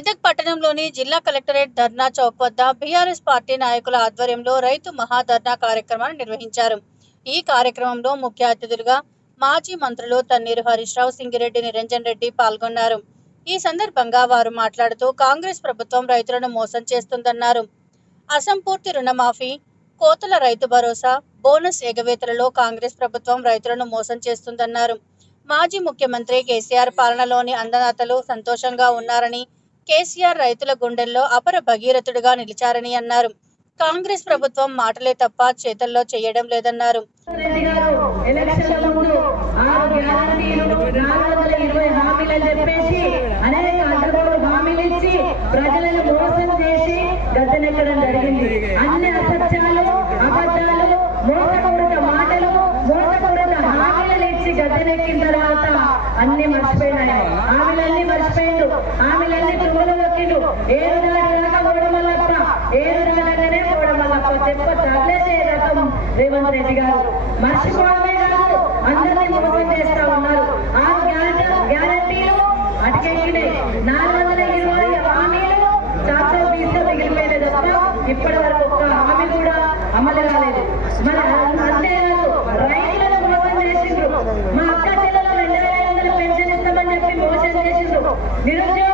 మెదక్ పట్టణంలోని జిల్లా కలెక్టరేట్ ధర్నా చౌక్ వద్ద బీఆర్ఎస్ పార్టీ నాయకుల ఆధ్వర్యంలో రైతు మహాధర్నా కార్యక్రమాన్ని నిర్వహించారు. ఈ కార్యక్రమంలో ముఖ్య అతిథులుగా మాజీ మంత్రులు తన్నీరు హరీష్ రావు, సింగిరెడ్డి నిరంజన్ రెడ్డి పాల్గొన్నారు. ఈ సందర్భంగా వారు మాట్లాడుతూ కాంగ్రెస్ ప్రభుత్వం రైతులను మోసం చేస్తుందన్నారు. అసంపూర్తి రుణమాఫీ, కోతల రైతు భరోసా, బోనస్ ఎగవేతలలో కాంగ్రెస్ ప్రభుత్వం రైతులను మోసం చేస్తుందన్నారు. మాజీ ముఖ్యమంత్రి కేసీఆర్ పాలనలోని అన్నదాతలు సంతోషంగా ఉన్నారని, కేసీఆర్ రైతుల గుండెల్లో అపర భగీరథుడిగా నిలిచారని అన్నారు. కాంగ్రెస్ ప్రభుత్వం మాటలే తప్ప చేతల్లో చేయడం లేదన్నారు. గద్దెనెక్కిన తర్వాత అన్ని మర్చిపోయినాయి. ఆమెలన్నీ మర్చిపోయిండు, ఆమెలన్నీ తుమ్మలు నొక్కిండు. ఏడు దాటినాక ఓడమల్లప్ప, ఏడు దాటగానే ఓడమల్లప్ప చెప్ప తగలేసే రకం రేవంత్ రెడ్డి గారు. మర్చిపోవడమే కాదు, అందరినీ మోసం చేస్తా ఉన్నారు. ఆ గ్యారంటీలు అటుకెక్కినాయి. 420 హామీలు చాతో బీస్తో మిగిలిపోయినాయి తప్ప ఇప్పటి వరకు ఒక్క హామీ కూడా అమలు కాలేదు. మన అంతేకాదు, రైతులను మోసం చేసిండ్రు. మా అక్క జిల్లాలో 2500 పెన్షన్ ఇస్తామని చెప్పి మోసం చేసిండ్రు. నిరుద్యోగ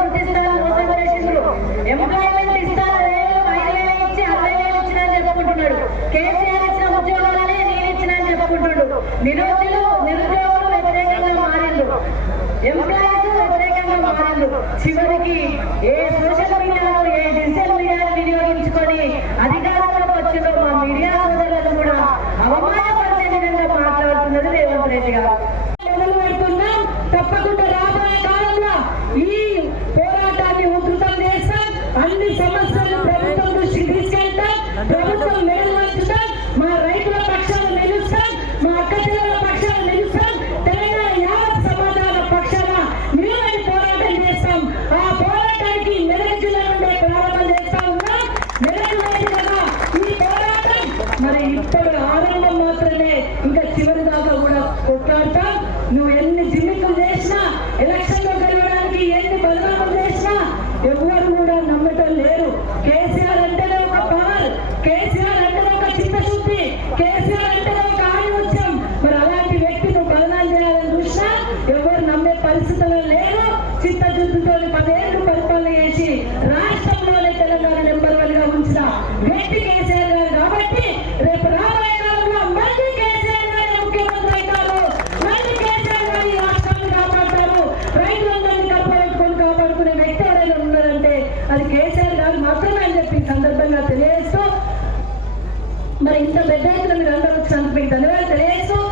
గుర్తిస్తాను మోసం చేసిండ్రు. ఎంప్లాయ్మెంట్ ఇస్తాను 5,000 ఇచ్చి 60,000 ఇచ్చిన అని చెప్పుకుంటున్నాడు. కేసీఆర్ ఇచ్చిన ఉద్యోగాలనే నేను ఇచ్చిన అని చెప్పుకుంటున్నాడు. నిరుద్యోగులు వ్యతిరేకంగా మారిండ్రు, ఎంప్లాయీస్ వ్యతిరేకంగా మారిండ్రు. చివరికి ఏ సోషల్ మీడియాలో, ఏ డిజిటల్ మీడియాను వినియోగించుకొని అధికారంలోకి వచ్చిన మా మీడియా సోదరులను కూడా అవమానపరిచే విధంగా మాట్లాడుతున్నది రేవంత్ రెడ్డి గారు. మొదలు పెడుతున్నాం. తప్పకుండా రాబోయే కాలంలో ఈ పోరాటాన్ని ఉధృతం చేస్తాం. అన్ని సమస్యలు ప్రభుత్వం దృష్టికి తీసుకెళ్తాం. ప్రభుత్వం మేలు వంచుతాం. మా రైతుల పక్షాలు నిలుస్తాం. మా అక్క చెల్లెల పక్షాలు నిలుస్తాం. తెలంగాణ యావత్ సమాజాల పక్షాన నిలబడి పోరాటం చేస్తాం. ఆ పోరాటానికి మెదక్ జిల్లా నుండే ప్రారంభం చేస్తా ఉన్నాం. మెదక్ వేదికగా ఈ పోరాటం మరి ఇప్పుడు ఆరంభం మాత్రమే, ఇంకా చివరి దాకా కూడా కొట్లాడతాం. నువ్వు ఎన్ని జిమ్మికులు చేసినా, ఎలక్షన్ లో గెలవడానికి ఎన్ని బదనాలు చేసినా ఎవరు కూడా నమ్మటం లేరు. కేసీఆర్ అంటేనే ఒక పవర్, కేసీఆర్ అంటేనే ఒక చిత్తశుద్ధి, కేసీఆర్ అంటేనే ఒక ఆధిపత్యం. మరి అలాంటి వ్యక్తి నువ్వు బదనాలు చేయాలని చూసినా ఎవరు నమ్మే పరిస్థితుల్లో లేరు. చిత్తశుద్ధితో 10 ఏళ్ళు పరిపాలన చేసి రాష్ట్రంలోనే తెలంగాణ నెంబర్ 1 గా ఉంచిన వ్యక్తి కేసీఆర్ గారు. కాబట్టి రేపు రాబోయే కాలంలో మళ్ళీ కేసీఆర్ గారు ముఖ్యమంత్రి అవుతారు. మళ్ళీ కేసీఆర్ గారు ఈ రాష్ట్రాన్ని కాపాడతారు. రైతులందరినీ కాపాడుకునే వ్యక్తి ఎవరైనా ఉన్నారంటే అది కేసీఆర్ గారు మాత్రమే అని చెప్పి సందర్భంగా తెలియజేస్తూ, మరి ఇంత పెద్ద ఎత్తున మీరు అందరూ వచ్చినందుకు మీకు ధన్యవాదాలు.